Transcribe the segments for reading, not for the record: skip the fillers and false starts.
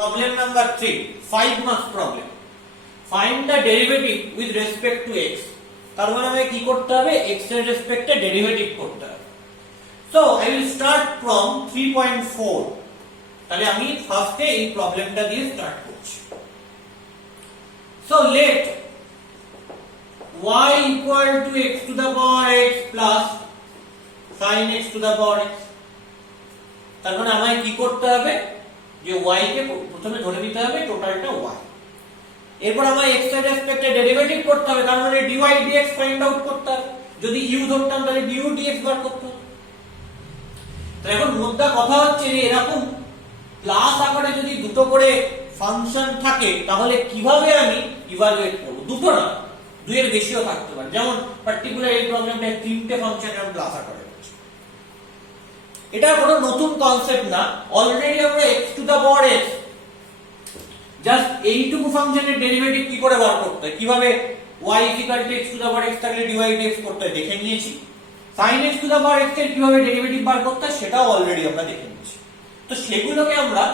Problem number 3, 5 marks problem. Find the derivative with respect to x. তার মানে আমাকে কি করতে হবে? x এর রেসপেক্টে ডেরিভেটিভ করতে হবে। So I will start from 3.4. তাহলে আমি ফার্স্টে এই প্রবলেমটা দিয়ে স্টার্ট করছি। So let y equal to x to the power x plus sin x to the power x. তার মানে আমায় কি করতে হবে? যে y কে প্রথমে ধরে নিতে হবে টোটালটা y, এরপর আমায় x এর রেসপেক্টে ডেরিভেটিভ করতে হবে, তার মানে dy dx ফাইন্ড আউট করতে হবে। যদি u ধরতাম তাহলে du dx বার করতে হবে। তো এখন মুদ্রা কথা হচ্ছে যে এরকম ক্লাস আকারে যদি দুটো করে ফাংশন থাকে তাহলে কিভাবে আমি ইভালুয়েট করব? দুটো না, দুইয়ের বেশিও থাকতে পারে। যেমন পার্টিকুলার এই প্রবলেমটা তিনটে ফাংশন এরকম ক্লাস আকারে রয়েছে। এটা কোনো নতুন কনসেপ্ট না, অলরেডি আমরা x to the power x just এইটুকু ফাংশনের ডেরিভেটিভ কি করে বার করতে হয়, কিভাবে y x to the power x থাকলে dy dx করতে হয় দেখে নিয়েছি। sin x to the power x এর কিভাবে ডেরিভেটিভ বার করতে হয় সেটাও অলরেডি আমরা দেখে নিয়েছি। তো সেগুলোকে আমরা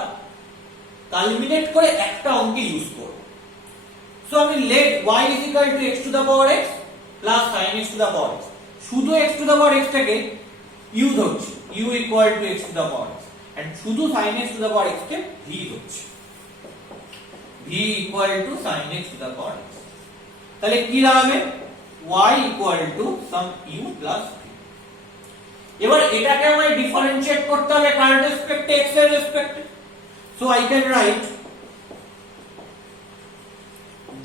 কালমিনেট করে একটা অঙ্কে ইউজ করব। সো আমি let y x to the power x plus sin x to the power x, শুধু x to the power x টাকে u ধরছি, u x to the power x, and শুধু sin x to the power x কে v ধরছি, v sin x to the power x। তাহলে কি দাঁড়াবে? y some u plus v। এবার এটাকে আমায় ডিফারেনশিয়েট করতে হবে কার রেসপেক্টে? x এর রেসপেক্টে। So I can write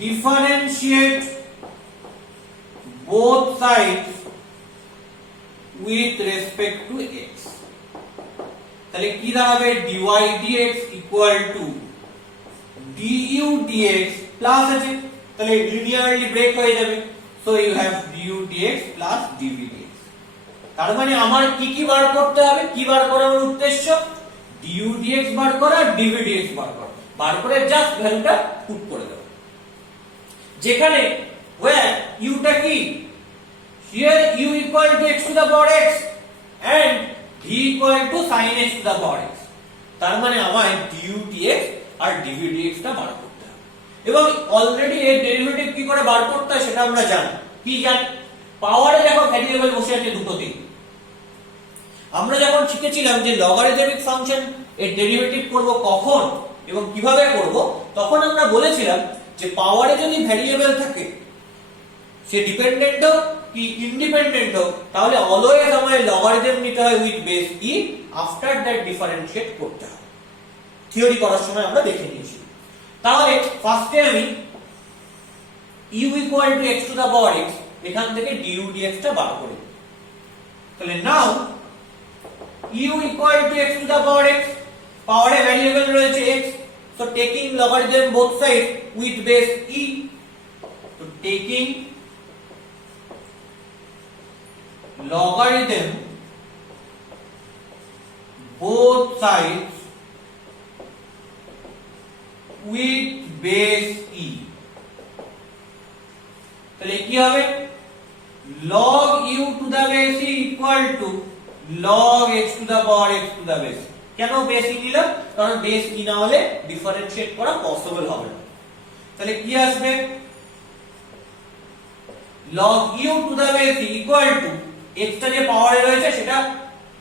differentiate both sides with respect to x। তাহলে কি দাঁড়াবে? dy dx equal to du dx plus আছে, তাহলে লিনিয়ারলি ব্রেক হয়ে যাবে। So you have du dx plus dv dx। তার মানে আমার কি কি বার করতে হবে? কি বার করার উদ্দেশ্য? du dx বার করা, dv dx বার করা। বার করে জাস্ট ভ্যালুটা পুট করে দাও, যেখানে where u টা কি? here u x to the power x and v sin x to the power x। তার মানে আমায় du dx আর dv dx টা বার করতে হবে। এবং অলরেডি এর ডেরিভেটিভ কি করে বার করতে হয় সেটা আমরা জানি। কি জানি? পাওয়ারে দেখো ভ্যারিয়েবল বসে আছে দুটোতেই। আমরা যখন শিখেছিলাম যে লগারিদমিক ফাংশন এর ডেরিভেটিভ করব কখন এবং কিভাবে করব, তখন আমরা বলেছিলাম যে পাওয়ারে যদি ভ্যারিয়েবল থাকে, সে ডিপেন্ডেন্ট হোক কি ইন্ডিপেন্ডেন্ট হোক, তাহলে অলওয়েজ আমায় লগারিদম নিতে হয় with base E, after that differentiate করতে হয়। থিওরি করার সময় আমরা দেখে নিয়েছি। তাহলে ফার্স্টে আমি u x to the power x, এখান থেকে du dx টা বার করি। তাহলে now u x to the power x, পাওয়ারে ভ্যারিয়েবল রয়েছে x, so taking logarithm both sides with base e, so taking logarithm both sides with base e, তাহলে কি হবে? log u to the base e equal to log x to the power x to the base। কেন base ই নিলাম? কারণ base ই না হলে differentiate করা possible হবে না। তাহলে কি আসবে? log u to the base e equal to x টা যে পাওয়ারে রয়েছে সেটা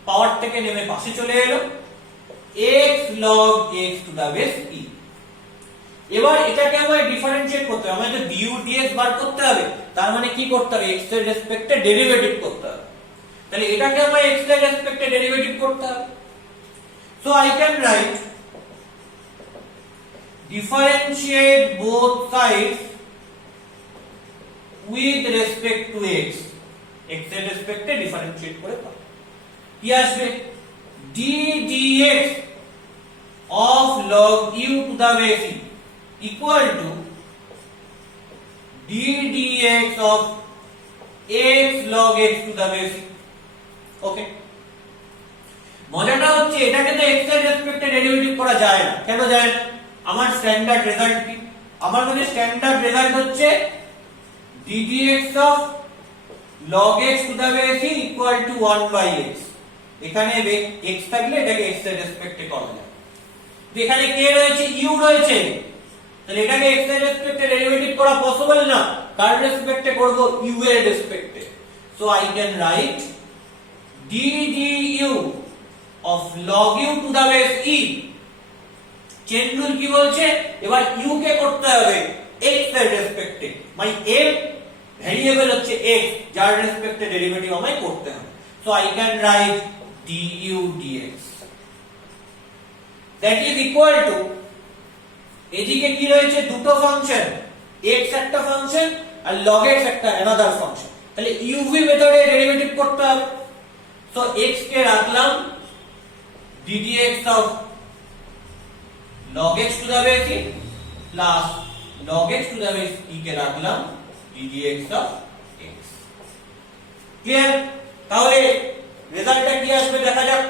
পাওয়ার থেকে নেমে পাশে চলে এলো, x log x to the base e। এবার এটাকে আমায় ডিফারেন্সিয়েট করতে হবে, আমায় তো du dx বার করতে হবে, তার মানে কি করতে হবে? x এর রেসপেক্টে ডেরিভেটিভ করতে হবে। তাহলে এটাকে আমায় x এর রেসপেক্টে ডেরিভেটিভ করতে হবে। So I can write differentiate both sides with respect to x, x এর রেসপেক্টে ডিফারেন্সিয়েট করে পাবো। কি আসবে? d dx of log u to the base e equal to d dx of x log x to the base e। ওকে, মজাটা হচ্ছে এটাকে তো x এর রেসপেক্টে ডেরিভেটিভ করা যায় না। কেন যায় না? আমার স্ট্যান্ডার্ড রেজাল্ট কি? আমার কাছে স্ট্যান্ডার্ড রেজাল্ট হচ্ছে d dx of log x to the base e equal to 1 by x। এখানে x থাকলে এটাকে x এর রেসপেক্টে করা যায়। এখানে কে রয়েছে, ইউ রয়েছে, তাহলে এটাকে x এর রেসপেক্টে ডেরিভেটিভ করা পসিবল না, কার রেসপেক্টে করব, ইউ এর রেসপেক্টে। So I can write d du of log u to the base e। Chain rule কি বলছে, এবার ইউ কে করতে হবে x এর রেসপেক্টে, মানে m ভেরিয়েবল হচ্ছে x, যার রেসপেক্টে ডেরিভেটিভ আমায় করতে হবে। So I can right du dx that is equal to, এদিকে কি রয়েছে, দুটো ফাংশন, x একটা ফাংশন আর log x একটা অ্যানাদার ফাংশন, তাহলে uv মেথডে ডেরিভেটিভ করতে হবে। সো x কে রাখলাম ddx of log x to the base e plus log x to the base e কে রাখলাম ddx of x। ক্লিয়ার? তাহলে রেজাল্টটা কি আসবে দেখা যাক।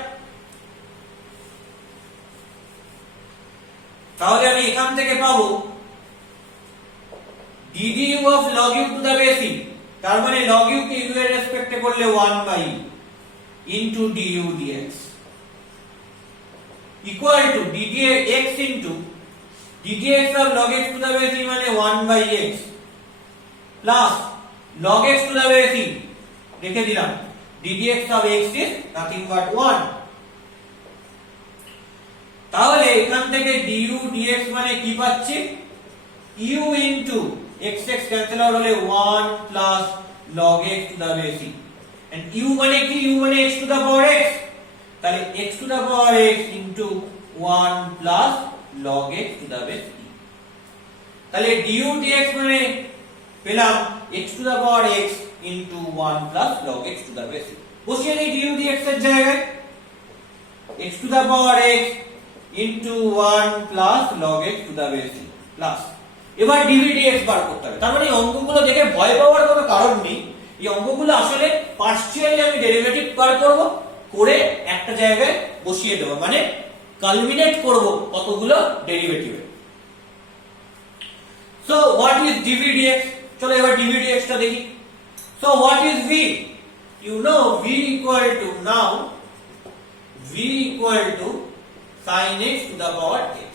তাহলে আমি এখান থেকে পাবো du of log u to the base e, তার মানে log u কে u এর রেসপেক্টে করলে 1 by into du dx equal to ddx into ddx of log x to the base e মানে 1 by x plus log x to the base e লিখে দিলাম ddx of x is nothing but 1। তাহলে এখান থেকে du dx মানে কি পাচ্ছি, u into x x cancel out হলে 1 plus log x to the base e, and u মানে কি, u মানে x to the power x, তাহলে x to the power x into 1 plus log x to the base e। তাহলে du dx মানে পেলাম x to the power x into 1 plus log x to the base e। বসিয়ে দিই du dx এর জায়গায় x to the power x into 1 plus log x to the base e plus, এবার dv dx বার করতে হবে। তার মানে এই অঙ্কগুলো দেখে ভয় পাওয়ার কোনো কারণ নেই, এই অঙ্কগুলো আসলে পার্শিয়ালি আমি ডেরিভেটিভ বার করব, করে একটা জায়গায় বসিয়ে দেব, মানে কালমিনেট করব কতগুলো ডেরিভেটিভে। So what is dv dx, চলো এবার dv dx টা দেখি। So what is v, you know v equal to, now v equal to sin x to the power x।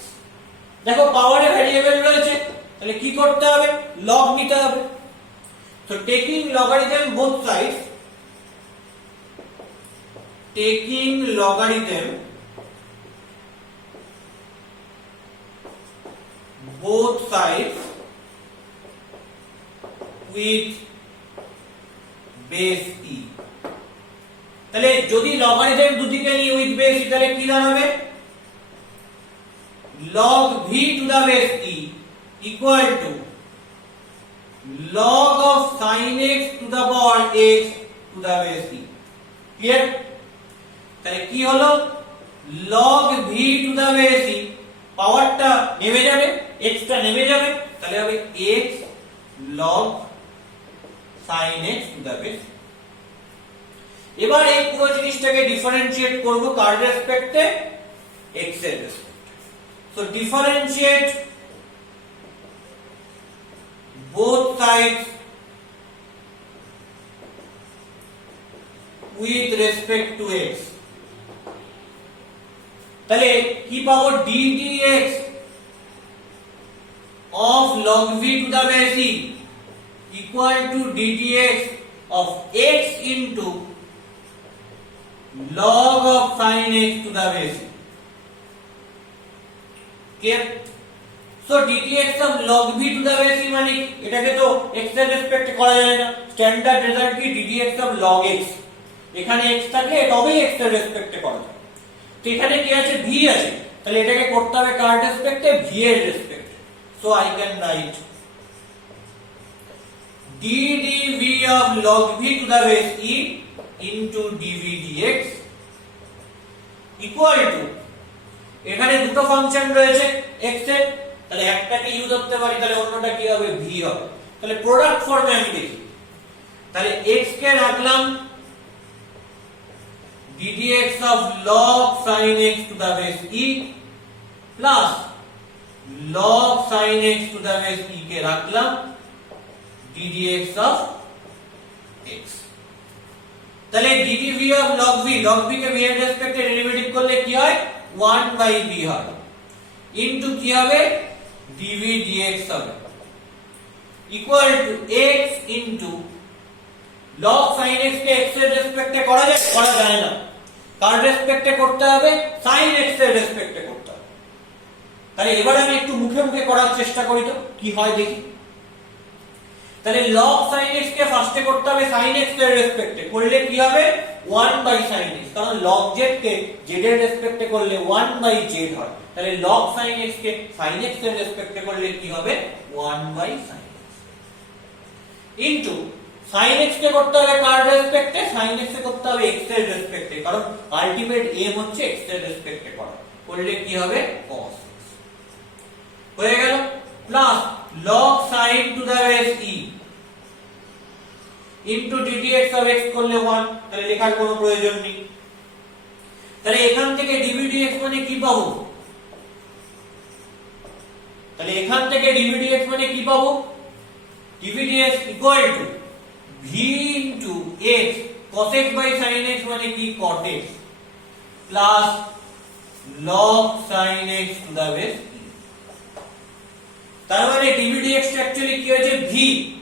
দেখো পাওয়ারে ভেরিয়েবল রয়েছে, তাহলে কি করতে হবে, লগ নিতে হবে। So taking logarithm both sides, taking logarithm both sides with base e। তাহলে যদি লগারিদম দুদিকে নিই উইথ বেস ই, তাহলে কি দাঁড়াবে, log v to the base e equal to log of sin x to the power x to the base e। Clear? তাহলে কি হলো, log v to the base e, পাওয়ারটা নেমে যাবে, x টা নেমে যাবে, তাহলে হবে x log sin x to the base। এবার এই পুরো জিনিসটাকে ডিফারেন্সিয়েট করব কার রেসপেক্টে, x এর রেসপেক্টে। So differentiate both sides with respect to x। তাহলে কি পাবো, d dx of log v to the base e equal to d dx of x into log of sin x to the base e। clear? So ddx of log v to the base e মানে এটাকে তো x এর রেসপেক্টে করা যায় না, standard result কি ddx of log x, এখানে x থাকলে তবেই x এর রেসপেক্টে করা যায়। তো এখানে কি আছে, v আছে, তাহলে এটাকে করতে হবে কার রেসপেক্টে, v এর রেসপেক্টে। So I can write d dv of log v to the base e into dv dx equal to, এখানে দুটো ফাংশন রয়েছে x এর, তাহলে একটাকে u ধরতে পারি, তাহলে অন্যটা কি হবে, v হবে। তাহলে প্রোডাক্ট ফর্মে আমি দেখি, তাহলে x কে রাখলাম ddx of log sin x to the base e plus log sin x to the base e কে রাখলাম ddx of x। তাহলে ddv of log v, log v K v এর রেসপেক্টে ডেরিভেটিভ করলে কি হয়, 1 by v হয়। Into কি হবে dv dx হবে equal to x into log sin x K x এর রেসপেক্টে করা যায় না কার রেসপেক্টে করতে হবে sin x এর রেসপেক্টে করতে হবে তাহলে এবার আমি একটু মুখে মুখে করার চেষ্টা করি তো কি হয় দেখি তাহলে log sin x কে ফার্স্টে করতে হবে sin x এর রেসপেক্টে করলে কি হবে 1/sin x কারণ log z কে z এর রেসপেক্টে করলে 1/z হয় তাহলে log sin x কে sin x এর রেসপেক্টে করলে কি হবে 1/sin x into sin x কে করতে হবে কার রেসপেক্টে sin x কে করতে হবে x এর রেসপেক্টে কারণ আলটিমেট এম হচ্ছে x এর রেসপেক্টে করা করলে কি হবে cos x হয়ে গেল plus log sin to the base e into ddx of x করলে 1 তাহলে লেখার কোনো প্রয়োজন নেই তাহলে এখান থেকে dv dx মানে কি পাবো তাহলে এখান থেকে dv dx মানে কি পাবো dv dx equal to v into x cos x by sin x মানে কি cot x plus log sin x to the base e তার মানে dv dx actually কি হয়েছে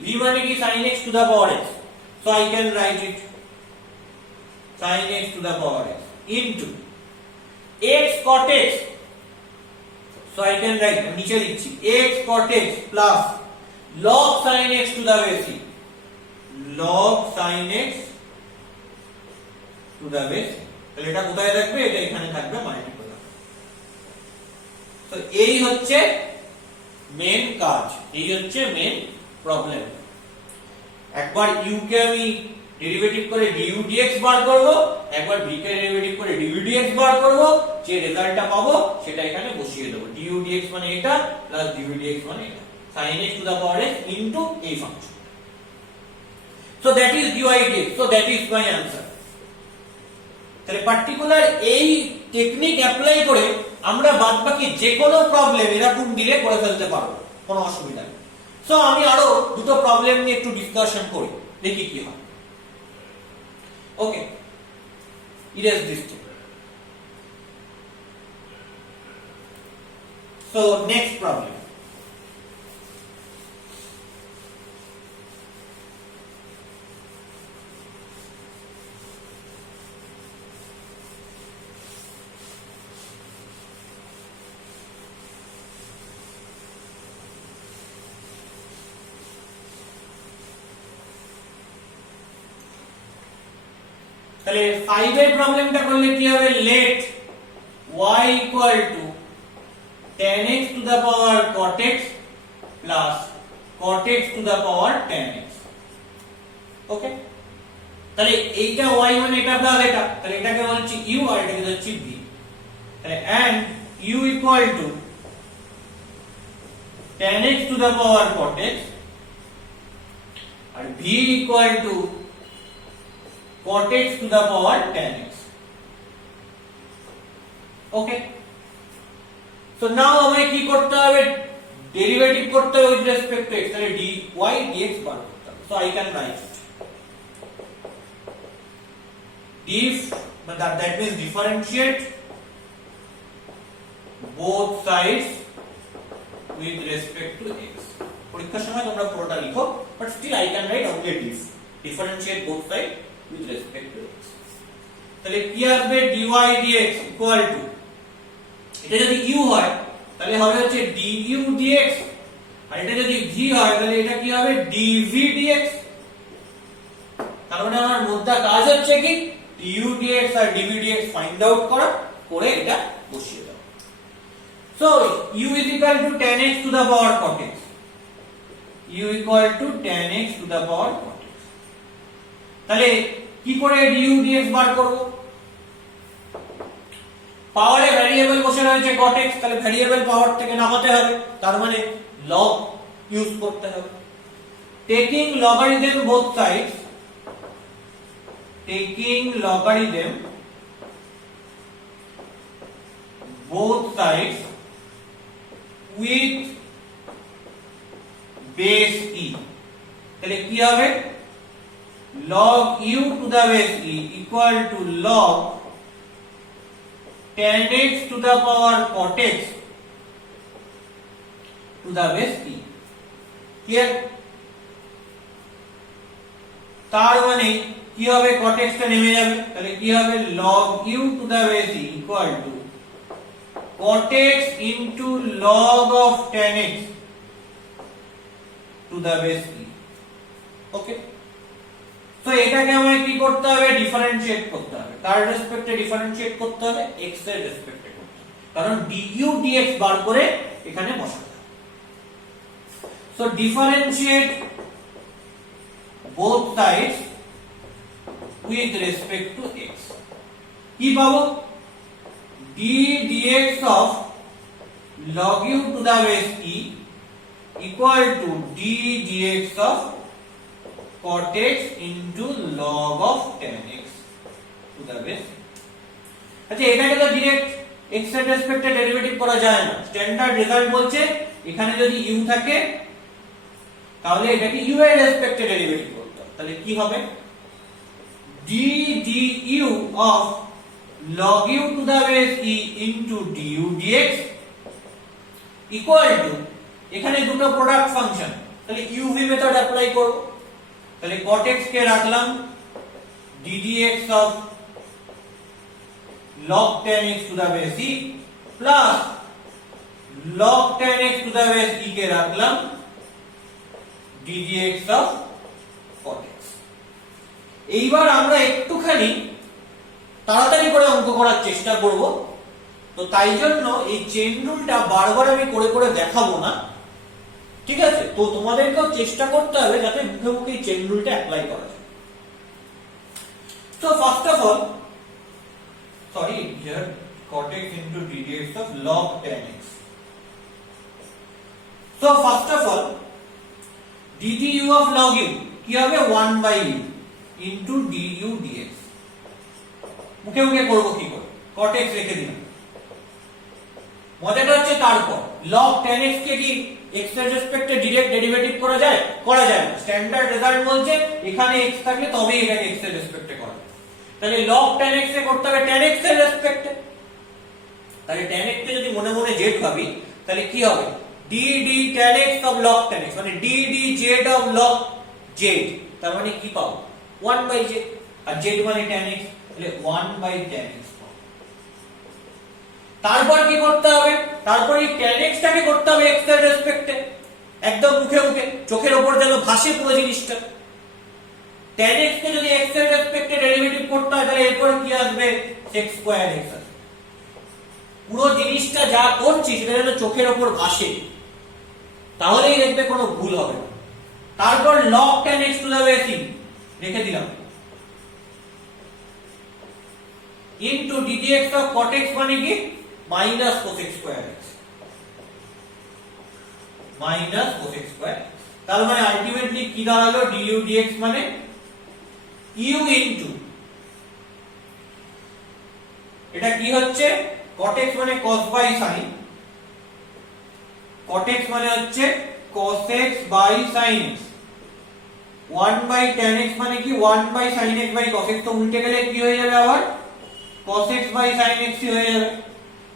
v মানে কি sin x to the power x so I can write it sin x to the power x into x cot x so I can write নিচে লিখছি x cot x plus log sin x to the base e log sin x to the base তাহলে এটা কোথায় থাকবে এটা এখানে থাকবে multiple তো এই হচ্ছে মেন কাজ এই হচ্ছে মেন প্রবলেম একবার u কে আমি ডেরিভেটিভ করে du dx বার করব একবার v কে ডেরিভেটিভ করে dv dx বার করব যে রেজাল্টটা পাবো সেটা এখানে বসিয়ে দেব du dx মানে এটা প্লাস dv dx মানে এটা sin x to the power x into এই function so that is dy dx so that is my answer তাহলে পার্টিকুলার এই টেকনিক অ্যাপ্লাই করে আমরা বাদবাকি যে কোনো প্রবলেম এরকম দিলে করে ফেলতে পারবো কোনো অসুবিধা নেই সো আমি আরো দুটো প্রবলেম নিয়ে একটু ডিসকাশন করি দেখি কি হয় okay erase this so next problem তাহলে 5 এর প্রবলেমটা করলে কি হবে let y equal to tan x to the power cot x plus cot x to the power tan x ওকে তাহলে এইটা y মানে এটা প্লাস এটা তাহলে এটাকে বলছি u আর এটাকে বলছি v তাহলে and u equal to tan x to the power cot x R v equal to cot x to the power tan x okay so now আমায় কি করতে হবে ডেরিভেটিভ করতে হবে with respect to x তাহলে dy dx বার করতে হবে so I can write it if that means differentiate both sides with respect to x পরীক্ষার সময় তোমরা পুরোটা লিখো but still I can write only differentiate both sides with respect to x তাহলে কি আসবে dy dx equal to এটা যদি u হয় তাহলে হবে হচ্ছে du dx আর এটা যদি v হয় তাহলে এটা কি হবে dv dx তার মানে আমার মোদ্দা কাজ হচ্ছে কি du dx আর dv dx ফাইন্ড আউট করা করে এটা বসিয়ে দাও so u is equal to tan x to the power cot x u equal to tan x to the power cot x তাহলে কি করে du dx বার করব পাওয়ারে ভেরিয়েবল বসে রয়েছে cot x তাহলে ভেরিয়েবল পাওয়ার থেকে নামাতে হবে তার মানে log ইউজ করতে হবে taking logarithm both sides taking logarithm both sides with base e তাহলে কি হবে log u to the base e equal to log tan x to the power cot x to the base e। Clear? তার মানে কি হবে, cot x টা নেমে যাবে, তাহলে কি হবে log u to the base e equal to cot x into log of tan x to the base e। Okay, তো এটাকে আমায় কি করতে হবে, ডিফারেন্সিয়েট করতে হবে। কার রেসপেক্টে ডিফারেন্সিয়েট করতে হবে, x এর রেসপেক্টে করতে হবে, কারণ du dx বার করে এখানে বসাতে হবে। So differentiate both sides with respect to x। কি পাবো, d dx of log u to the base e equal to d dx of cot x into log of tan x to the base। আচ্ছা, এটাকে তো direct x এর রেসপেক্টে derivative করা যায় না। Standard result বলছে এখানে যদি u থাকে তাহলে এটাকে u এর রেসপেক্টে ডেরিভেটিভ করতে হবে। তাহলে কি হবে, d du of log u to the base e into du dx equal to, এখানে দুটো প্রোডাক্ট ফাংশন, তাহলে uv মেথড অ্যাপ্লাই করব। তাহলে cot x কে রাখলাম d dx of log tan x to the base e plus log tan x to the base e কে রাখলাম d dx of cot x। এইবার আমরা একটুখানি তাড়াতাড়ি করে অঙ্ক করার চেষ্টা করব, তো তাই জন্য এই চেন রুলটা বারবার আমি করে করে দেখাবো না, ঠিক আছে? তো তোমাদেরকেও চেষ্টা করতে হবে যাতে মুখে মুখে এই চেন রুলটা অ্যাপ্লাই করা যায়। So first of all, sorry, here cot x into d dx of log tan x। So first of all, d du of log u কি হবে, 1 by u into du dx। মুখে মুখে করব কি করে, cot x রেখে দিলাম। মজাটা হচ্ছে তারপর log tan x কে কি x এর রেসপেক্টে ডাইরেক্ট ডেরিভেটিভ করা যায়? করা যায় না। স্ট্যান্ডার্ড রেজাল্ট বলছে এখানে x থাকলে তবেই এটাকে x এর রেসপেক্টে করা যায়। তাহলে log tan x এ করতে হবে tan x এর রেসপেক্টে। তাহলে tan x কে যদি মনে মনে z ভাবি তাহলে কি হবে, d d tan x of log tan x মানে d d z of log z, তার মানে কি পাবো 1 by z, আর z মানে tan x, তাহলে 1 by tan x। তারপর কি করতে হবে, তারপর এই tan x টাকে করতে হবে x এর রেসপেক্টে, একদম মুখে মুখে, চোখের উপর যেন ভাসে পুরো জিনিসটা। tan x কে যদি x এর রেসপেক্টে ডেরিভেটিভ করতে হয় তাহলে এরপর কি আসবে, sec স্কয়ার x আসবে। পুরো জিনিসটা যা করছি সেটা যেন চোখের উপর ভাসে, তাহলেই দেখবে কোনো ভুল হবে না। তারপর log tan x to the base e রেখে দিলাম into d dx of cot x মানে কি minus cosec square x, minus cosec square। তার মানে আলটিমেটলি কি দাঁড়ালো, du dx মানে u into, এটা কি হচ্ছে, cot x মানে cos by sin, cot x মানে হচ্ছে cos x by sin x, 1 by tan x মানে কি 1 by sin x by cos x, তো উল্টে গেলে কি হয়ে যাবে আবার cos x by sin x হয়ে যাবে,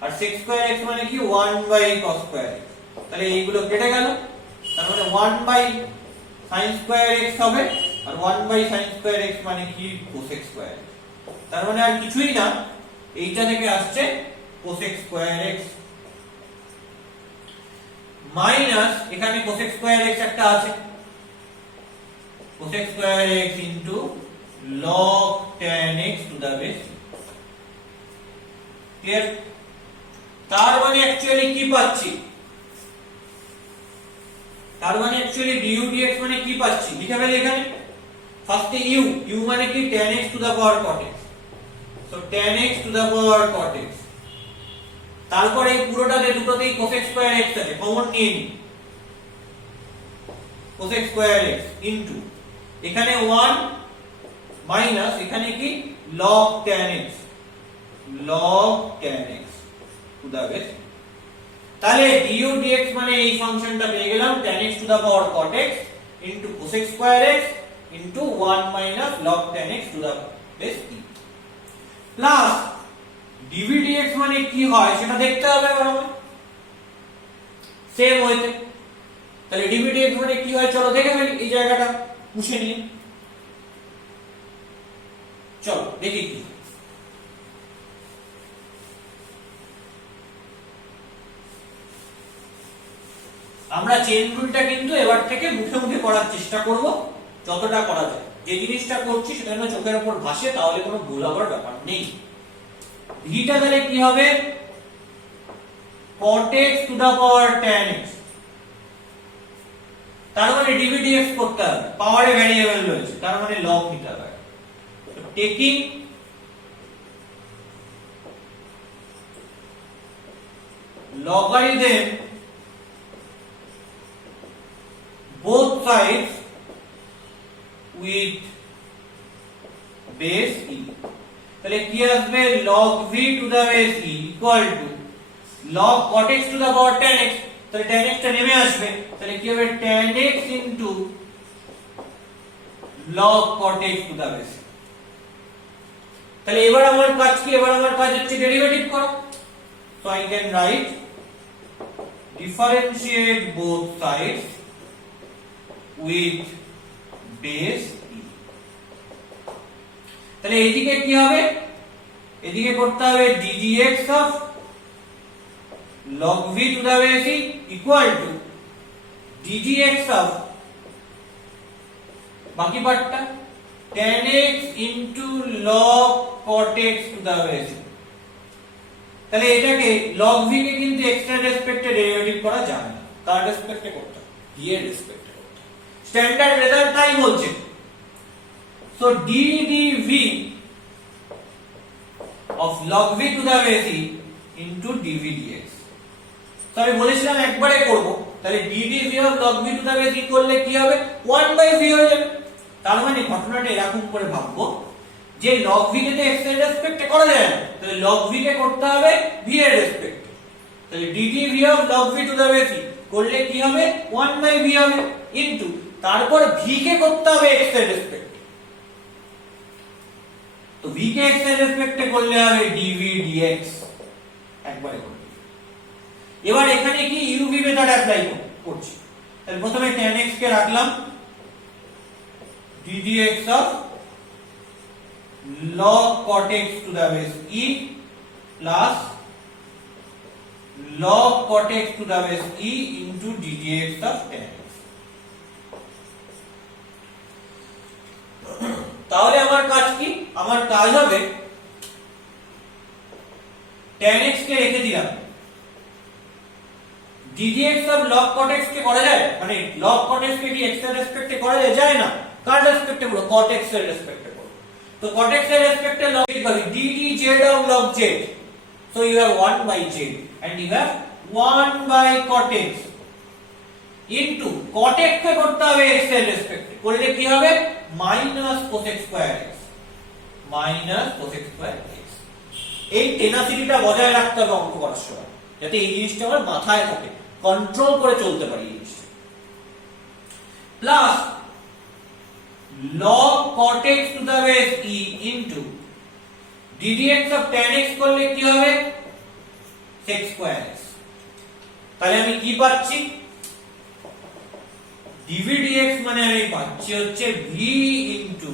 আর sec square x মানে কি 1 by cos square x। তাহলে এইগুলো কেটে গেল, তার মানে 1 by sin square x হবে, আর 1 by sin square x মানে কি cosec square x। তার মানে আর কিছুই না, এইটা থেকে আসছে cosec square x মাইনাস এখানে cosec square x একটা আছে, cosec square x into log tan x to the base। Clear? তার মানে অ্যাকচুয়ালি কি পাচ্ছি, তার মানে অ্যাকচুয়ালি du dx মানে কি পাচ্ছি, লিখে ফেলি এখানে। ফার্স্টে u মানে কি tan x to the power cot x, so tan x to the power cot x। তারপরে এই পুরোটাতে দুটোতেই cosec square x আছে, কমন নিয়ে নিই, cosec square x ইনটু এখানে 1 মাইনাস এখানে কি log tan x, log tan x to the base। তাহলে du dx মানে এই ফাংশনটা পেয়ে গেলাম tan x to the power cot x into cosec square x into 1 minus log tan x to the base e plus dv dx মানে কি হয় সেটা দেখতে হবে এবার আমাদের। সেম হইতে তাহলে dv dx মানে কি হয় চলো দেখে ফেলি এই জায়গাটা মুছে নিয়ে। চলো দেখি কি আমরা চেন রুলটা কিন্তু এবার থেকে মুখে মুখে করার চেষ্টা করব যতটা করা যায়। যে জিনিসটা করছি সেটা যেন চোখের উপর ভাসে, তাহলে কোনো ভুল হওয়ার ব্যাপার নেই। ভিটা তাহলে কি হবে cot x to the power tan x, তার মানে dv dx করতে হবে, পাওয়ারে ভ্যারিয়েবল রয়েছে তার মানে log নিতে হবে। Taking logarithm both sides with base e, তাহলে কি আসবে log v to the base e equal to log cot x to the power tan x, তাহলে tan x টা নেমে আসবে, তাহলে কি হবে tan x into log cot x to the base e। তাহলে এবার আমার কাজ কি, এবার আমার কাজ হচ্ছে ডেরিভেটিভ করা। So I can write differentiate both sides with base e, তাহলে এদিকে কি হবে, এদিকে করতে হবে ddx of log v to the base e equal to ddx of বাকি পার্টটা tan x into log cot x to the base e। তাহলে এটাকে log v কে কিন্তু x এর রেসপেক্টে ডেরিভেটিভ করা যাবে না, তার রেসপেক্টে করতে হবে, v এর রেসপেক্টে করতে হবে। স্ট্যান্ডার্ড রেজাল্ট তাই বলছে। So d dv of log v to the base e into dv dx, তো আমি বলেছিলাম একবারে করব, তাহলে d dv of log v to the base e করলে কি হবে 1/v হয়ে যাবে। তার মানে ঘটনাটা এরকম করে ভাববো যে log v কে তো x এর রেসপেক্টে করা যায় না, তাহলে log v কে করতে হবে v এর রেসপেক্টে, তাহলে d dv of log v to the base e করলে কি হবে 1/v হবে ইনটু তারপর v কে করতে হবে x এর রেসপেক্টে, তো v কে x এর রেসপেক্টে করলে হবে dv dx একবারে করব। এবার এখানে কি uv মেথড অ্যাপ্লাই করছি, তাহলে প্রথমে tan x কে রাখলাম ddx of log cot x to the base e plus log cot x to the base e into ddx of tan x। তাহলে আমার কাজ কি, আমার কাজ হবে tan x কে রেখে দিলাম, ddx of log cot x কে করা যায়, মানে log cot x কে কি x এর রেসপেক্টে করা যায়, যায় না, কার রেসপেক্টে করব cot x এর রেসপেক্টে করব। তো cot x এর রেসপেক্টে log করি ddz of log z, so you have 1 by z and you have 1 by cot x into cot x কে করতে হবে x এর রেসপেক্টে, করলে কি হবে minus cos x square x minus cos x square x। এই টেনাসিটিটা বজায় রাখতে হবে অঙ্ক করার সময়, যাতে এই জিনিসটা আমার মাথায় থাকে, কন্ট্রোল করে চলতে পারি এই জিনিসটা। Plus log cot x to the base e into ddx of tan x করলে কি হবে sec square x। তাহলে আমি কি পাচ্ছি dv dx মানে আমি পাচ্ছি হচ্ছে v into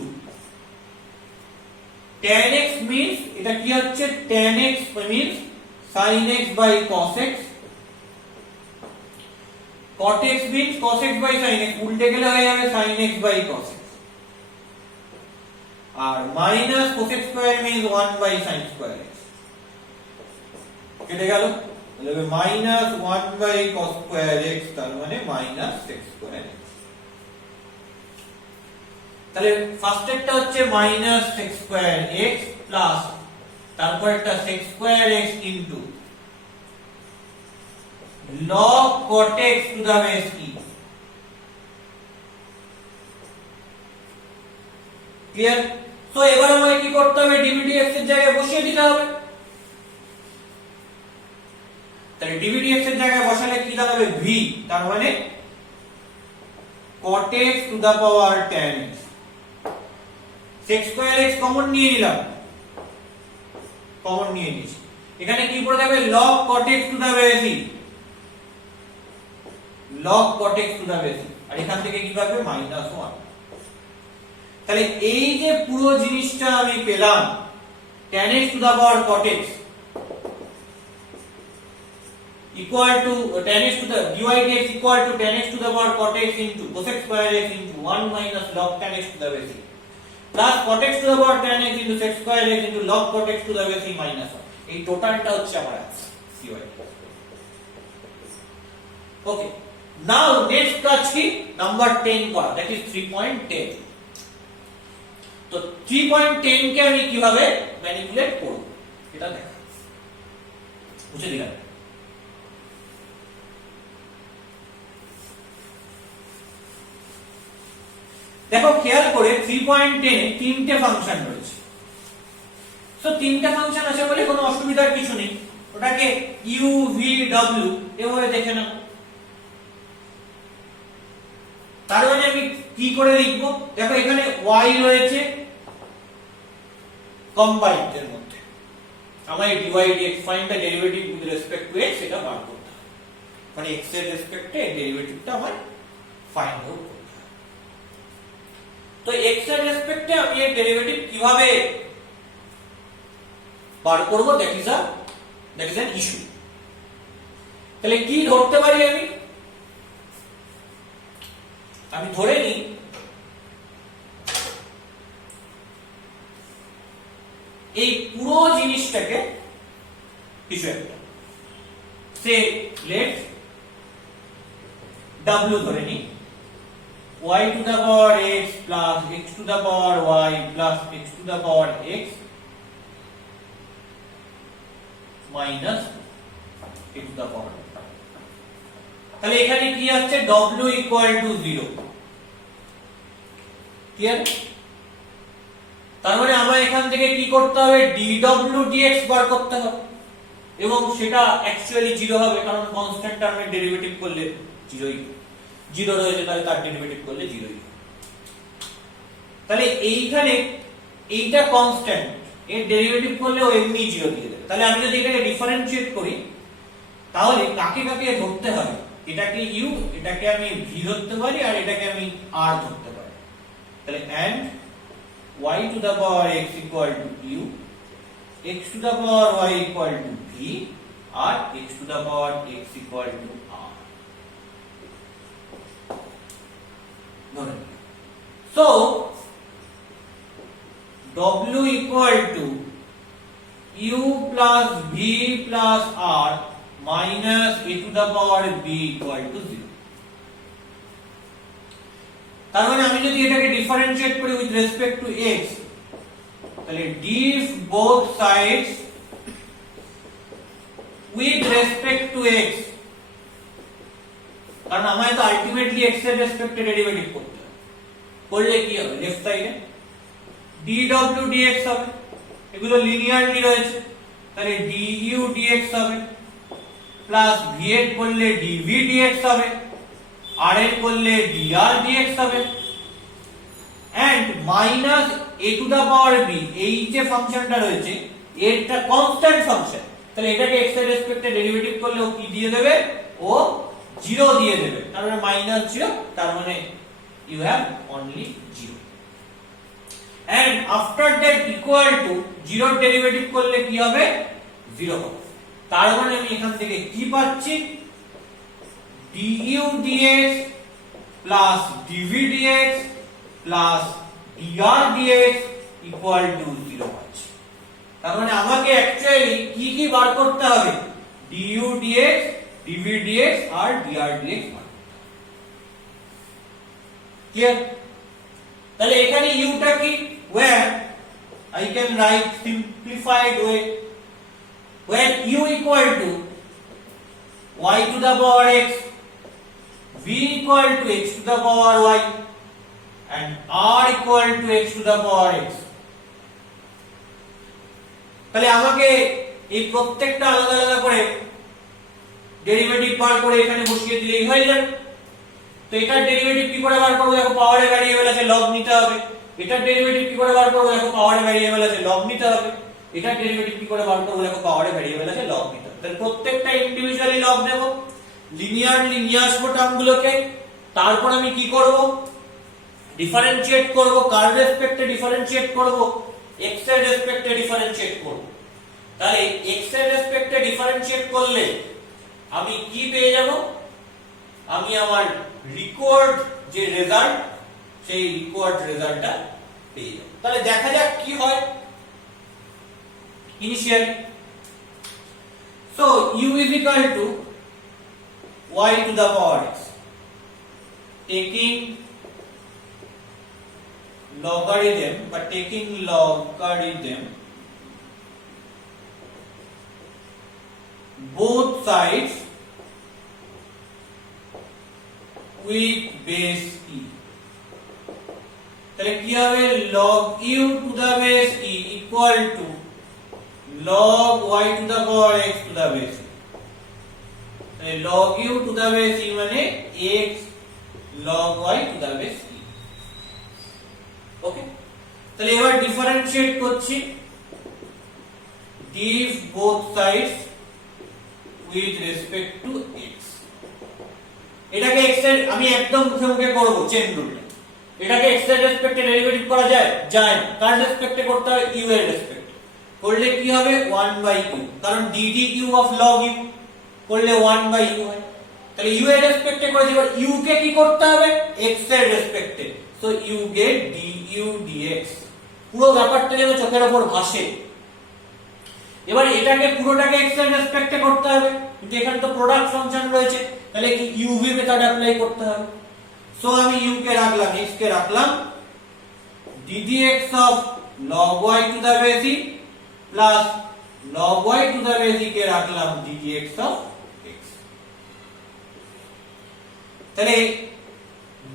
tan x means এটা কি হচ্ছে tan x means sin x by cos x, cot x means cos x by sin x, উল্টে গেলে হয়ে যাবে sin x by cos x, R minus cos x square means 1 by sin square x, কেটে গেল, তাহলে minus 1 by cos square x তার মানে minus sec square x। তাহলে ফার্স্ট একটা হচ্ছে minus sec square x plus তারপর একটা sec square x into log cot x to the base e। Clear? So এবার আমাকে কি করতে হবে dv dx এর জায়গায় বসিয়ে দিতে হবে, তাহলে dv dx এর জায়গায় বসালে কি দাঁড়াবে v, তার মানে cot x to the power tan x, sec square x common নিয়ে নিলাম, কমন নিয়ে নিয়েছি, এখানে কি পড়ে যাবে log cot x to the base e log cot x to the base, আর এখান থেকে কি পাবে -1। তাহলে এই যে পুরো জিনিসটা আমি পেলাম tan x to the power cot x equal to tan x to the dy dx equal to tan x to the power cot x into cosec square x into 1 minus log tan x to the base e plus cot x to the power tan x into sec square x into log cot x to the base e minus 1। এই টোটালটা হচ্ছে আমার answer cy। ওকে, নাও next কাজ কি, number 10 করা, that is 3.10। তো 3.10 কে আমি কিভাবে ম্যানিপুলেট করব এটা দেখা, বুঝে দিলাম। দেখো খেয়াল করে 3.10 এ তিনটে ফাংশন রয়েছে। সো তিনটে ফাংশন আছে বলে কোনো অসুবিধার কিছু নেই, ওটাকে u v w এভাবে দেখে নাও। তার মানে আমি কি করে লিখবো, দেখো এখানে y রয়েছে কম্বাইন্ড এর মধ্যে, আমার dy dx find the derivative with respect to x এটা বার করতে হবে, মানে x এর রেসপেক্টে ডেরিভেটিভটা আমার ফাইন্ড আউট করতে হবে। তো x এর রেসপেক্টে আমি এর ডেরিভেটিভ কিভাবে বার করব, দ্যাট ইজ অ্যান ইস্যু। তাহলে কি ধরতে পারি আমি ধরে নিই এই পুরো জিনিসটাকে কিছু একটা সে লেট w ধরে নিই, y to the power x plus x to the power y plus x to the power x minus x to the power। তাহলে এখানে কি আসছে, w equal to 0, ক্লিয়ার? তার মানে আমার এখান থেকে কি করতে হবে, dw dx বার করতে হবে, এবং সেটা অ্যাকচুয়ালি 0 হবে, কারণ কনস্ট্যান্ট টার্মের ডেরিভেটিভ করলে 0ই, 0 রয়েছে তাহলে তার ডেরিভেটিভ করলে 0ই। তাহলে এইখানে এইটা কনস্ট্যান্ট, এর ডেরিভেটিভ করলে ও এমনি 0 দিয়ে দেবে। তাহলে আমি যদি এটাকে ডিফারেন্সিয়েট করি তাহলে কাকে কাকে ধরতে হবে, এটাকে u, এটাকে আমি v ধরতে পারি, আর এটাকে আমি r ধরতে পারি। তাহলে and y to the power x equal to u, x to the power y equal to v, R x to the power x equal to r। So w equal to u plus v plus r minus a to the power b equal to 0। তার মানে আমি যদি এটাকে differentiate করি with respect to x, তাহলে diff both sides with respect to x, কারণ আমায় তো আলটিমেটলি x এর রেসপেক্টে ডেরিভেটিভ করতে হবে, করলে কি হবে, লেফট সাইডে dw dx হবে, এগুলো লিনিয়ারলি রয়েছে, তাহলে du dx হবে, প্লাস v এর করলে dv dx হবে, r এর করলে dr dx হবে, and minus a to the power b, এই যে ফাংশনটা রয়েছে এটা কনস্ট্যান্ট ফাংশন, তাহলে এটাকে x এর রেসপেক্টে ডেরিভেটিভ করলে ও কি দিয়ে দেবে, ও 0 দিয়ে দেবে, তার মানে -0, তার মানে you have only 0, and after that equal to 0 derivative করলে কি হবে, 0 হবে। তার মানে আমি এখান থেকে কি পাচ্ছি, du dx plus dv dx plus dr dx equal to 0 পাচ্ছি। তার মানে আমাকে অ্যাকচুয়ালি কি কি বার করতে হবে, du dx dv dx আর dr dx বার করতে হবে, ক্লিয়ার? তাহলে এখানে u টা কি, where I can write simplified way, where u equal to y to the power x, v equal to x to the power y, and r equal to x to the power x। তাহলে আমাকে এই প্রত্যেকটা আলাদা আলাদা করে derivative বার করে এখানে বসিয়ে দিলেই হয়ে যাবে। তো এটার ডেরিভেটিভ কি করে বার করব, দেখো পাওয়ারে ভ্যারিয়েবল আছে, লগ নিতে হবে। এটার ডেরিভেটিভ কি করে বার করব, দেখো পাওয়ারে ভ্যারিয়েবল আছে, লগ নিতে হবে। এটার ডেরিভেটিভ কি করে বার করব, দেখো পাওয়ারে ভ্যারিয়েবল আছে, লগ নিতে হবে। তাহলে প্রত্যেকটা ইন্ডিভিজুয়ালি লগ নেব, লিনিয়ারলি নিয়ে আসবো টার্মগুলোকে, তারপর আমি কি করব, ডিফারেন্সিয়েট করব, কার রেসপেক্টে ডিফারেন্সিয়েট করব, x এর রেসপেক্টে ডিফারেন্সিয়েট করব। তাহলে x এর রেসপেক্টে ডিফারেন্সিয়েট করলে আমি কি পেয়ে যাব, আমি আমার রিকোয়ার্ড যে রেজাল্ট সেই রিকোয়ার্ড রেজাল্টটা পেয়ে যাব। তাহলে দেখা যাক কি হয় initially. So u is equal to y to the power x, taking logarithm both sides with base e। তাহলে কি হবে, log u to the base e equal to log y to the power x to the base e। তাহলে log u to the base e মানে x log y to the base e। ওকে, তাহলে এবার differentiate করছি, diff both sides with respect to x। এটাকে x এর আমি একদম মুখে মুখে করব চেন রুল, এটাকে x এর রেসপেক্টে ডেরিভেটিভ করা যায় যায় না, কার রেসপেক্টে করতে হবে, u এর রেসপেক্টে করলে কি হবে 1/u, কারণ ddq of log u করলে 1/u হয়। তাহলে u এর রেসপেক্টে করেছি, এবার u কে কি করতে হবে, x এর রেসপেক্টে, so you get du dx। পুরো ব্যাপারটা যেন চোখের উপর ভাসে। এবার এটাকে পুরোটাকে x এর রেসপেক্টে করতে হবে, কিন্তু এখানে তো প্রোডাক্ট ফাংশন রয়েছে, তাহলে কি uv মেথড অ্যাপ্লাই করতে হবে। সো আমি u কে রাখলাম, x কে রাখলাম ddx of log y to the base e plus log y to the base e কে রাখলাম ddx of x। তাহলে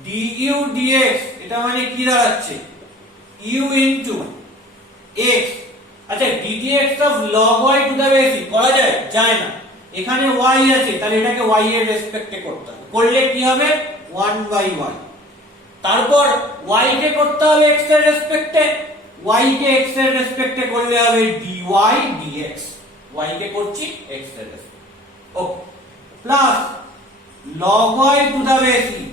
du dx এটা মানে কি দাঁড়াচ্ছে, u into x। আচ্ছা ddx of log y to the base e করা যায় যায় না, এখানে y আছে, তাহলে এটাকে y এর রেসপেক্টে করতে হবে, করলে কি হবে 1/y। তারপর y কে করতে হবে x এর রেসপেক্টে, y কে x এর রেসপেক্টে করলে হবে dy dx, y কে করছি x এর রেসপেক্টে। ওকে, plus log y to the base e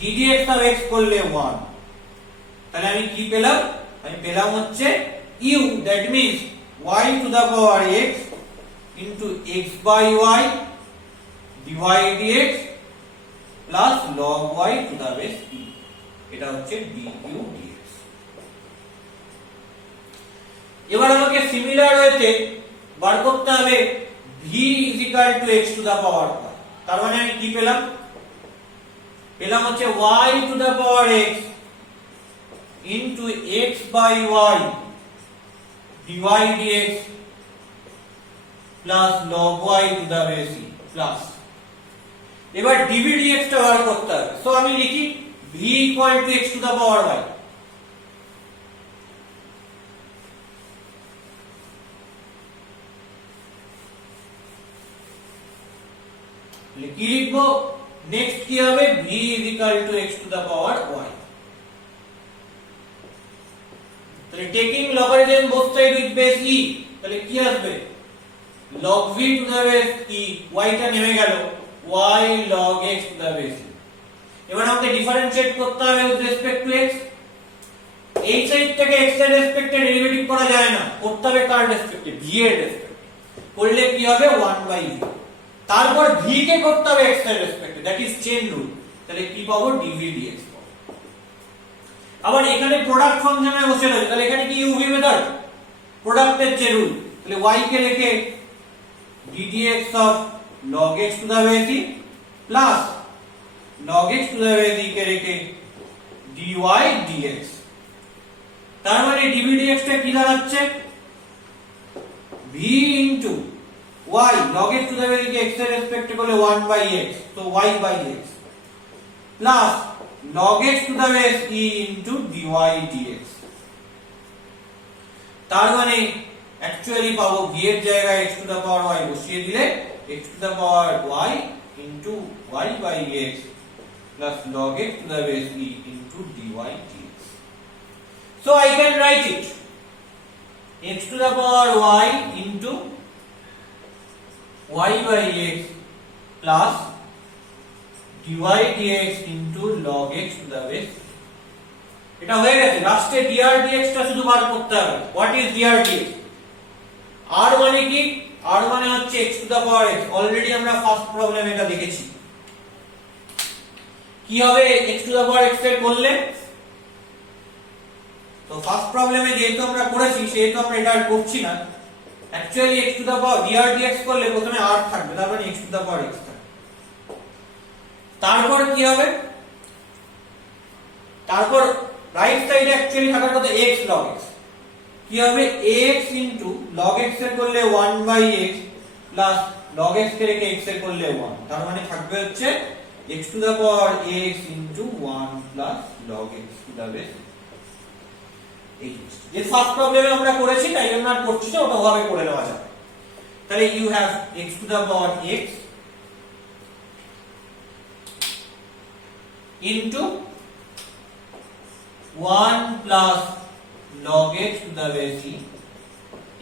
ddx of x করলে 1। তাহলে আমি কি পেলাম, আমি পেলাম হচ্ছে u, that means y to the power x into x by y dy dx plus log y to the base e, এটা হচ্ছে du dx। এবার আমাকে সিমিলার ওয়েতে বার করতে হবে v is equal to x to the power y। তার মানে আমি কি পেলাম, পেলাম হচ্ছে y to the power x into x by y dy dx plus log y to the base e plus, এবার dv dx টা বার করতে হবে। সো আমি লিখি v equal to x to the power y, কি লিখবো, নেক্সট কি হবে, v is equal to x to the power y। তাহলে taking logarithm both side with base e, তাহলে কি আসবে log v to the base e, y টা নেমে গেল y log x to the base e। এবার আমাকে ডিফারেন্সিয়েট করতে হবে উইথ রেসপেক্ট টু x, এই সাইড থেকে x এর রেসপেক্টে ডেরিভেটিভ করা যায় না, করতে হবে কার রেসপেক্টে, v এর রেসপেক্টে, করলে কি হবে 1/v। তারপর v কে করতে হবে x এর রেসপেক্টে, দ্যাট ইজ চেইন রুল, তাহলে কি পাবো dv dx পাবো। আবার এখানে প্রোডাক্ট ফাংশনে বসে রয়েছে, তাহলে এখানে কি uv মেথড, প্রোডাক্টের যে রুল, তাহলে y কে রেখে ddx of log x to the base e plus log x to the base e কে রেখে dy dx। তার মানে dv dx টা কি দাঁড়াচ্ছে, v into y log x to the base e K x এর রেসপেক্টে করলে 1/x, তো y by x plus log x to the base e into dy dx। তার মানে অ্যাকচুয়ালি পাবো v এর জায়গায় x to the power y বসিয়ে দিলে x to the power y into y by x plus log x to the base e into dy dx। So I can write it x to the power y into y by x plus dy dx into log x to the base। এটা হয়ে গেছে। লাস্টে dr dx টা শুধু বার করতে হবে। What is dr dx? r মানে কি? r মানে হচ্ছে x to the power x। Already আমরা ফার্স্ট প্রবলেম এটা দেখেছি। কি হবে x to the power x এর করলে? তো ফার্স্ট প্রবলেমে যেহেতু আমরা করেছি সেহেতু আমরা এটা আর করছি না। Actually x to the power dr dx করলে প্রথমে r থাকবে, তারপর x to the power x থাকবে। তারপর কি হবে? তারপর রাইট সাইডে অ্যাকচুয়ালি থাকার কথা x log x। কি হবে? x into log x এর করলে 1/x plus log x কে রেখে x এর করলে 1। তার মানে থাকবে হচ্ছে x to the power x into 1 plus log x to the base। যে ফার্স্ট প্রবলেমে আমরা করেছি তাই জন্য আর করছি না, ওটা ভাবে করে নেওয়া যাবে। তাহলে you have x to the power x into 1 plus log x to the base e।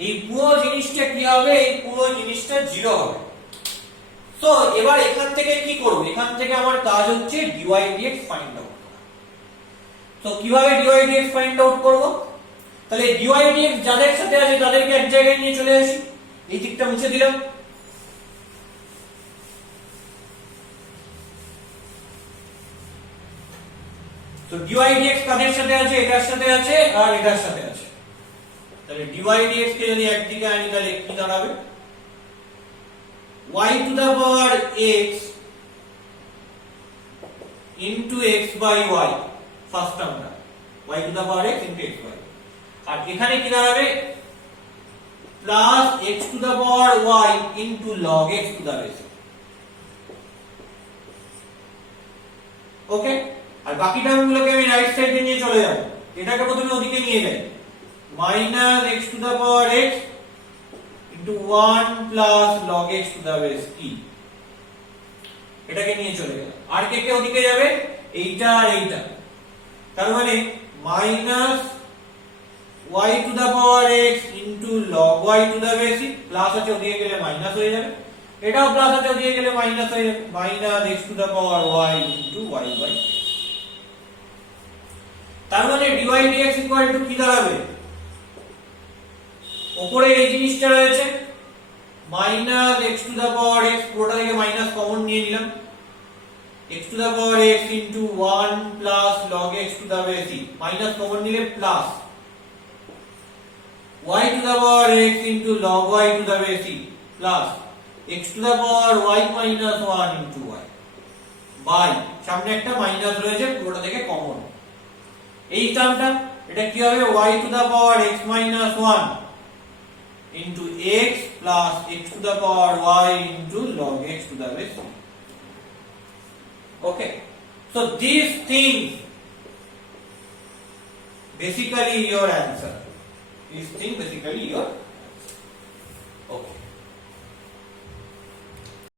এই পুরো জিনিসটা কি হবে? এই পুরো জিনিসটা 0 হবে। তো এবার এখান থেকে কি করব? এখান থেকে আমার কাজ হচ্ছে dy dx ফাইন্ড আউট করা। তো কিভাবে dy dx ফাইন্ড আউট করব? তাহলে dy dx যাদের সাথে আছে তাদেরকে এক জায়গায় নিয়ে চলে আসি। এই দিকটা মুছে দিলাম। তো dy dx কাদের সাথে আছে? এটার সাথে আছে আর এটার সাথে আছে। তাহলে dy dx কে যদি একদিকে আনি তাহলে কি দাঁড়াবে? y to the power x into x by y first টার্মটা y to the power x into x by। আর এখানে কি দাঁড়াবে? Plus x to the power y into log x to the base। ওকে, আর বাকি টার্মগুলোকে আমি রাইট সাইডে নিয়ে চলে যাব। এটাকে প্রথমে ওদিকে নিয়ে যাই। Minus x to the power x into 1 plus log x to the base e। এটাকে নিয়ে চলে গেল। আর কে কে ওদিকে যাবে? এইটা আর এইটা। তার মানে minus y to the power x into log y to the base e। Plus আছে ওদিকে গেলে মাইনাস হয়ে যাবে, এটাও প্লাস আছে ওদিকে গেলে মাইনাস হয়ে যাবে। Minus x to the power y into y by x। তার মানে dy dx ইকুয়াল টু কি দাঁড়াবে? উপরে এই জিনিসটা রয়েছে minus x to the power x, পুরোটা থেকে মাইনাস কমন নিয়ে নিলাম। x to the power x into 1 plus log x to the base e। Minus common নিলে plus y to the power x into log y to the base e plus x to the power y minus 1 into y by সামনে একটা minus রয়েছে পুরোটা থেকে common. এই টার্মটা এটা কি হবে? y to the power x minus 1 into x plus x to the power y into log x to the base e। Okay, so these things basically your answer। These things basically your answer। Okay।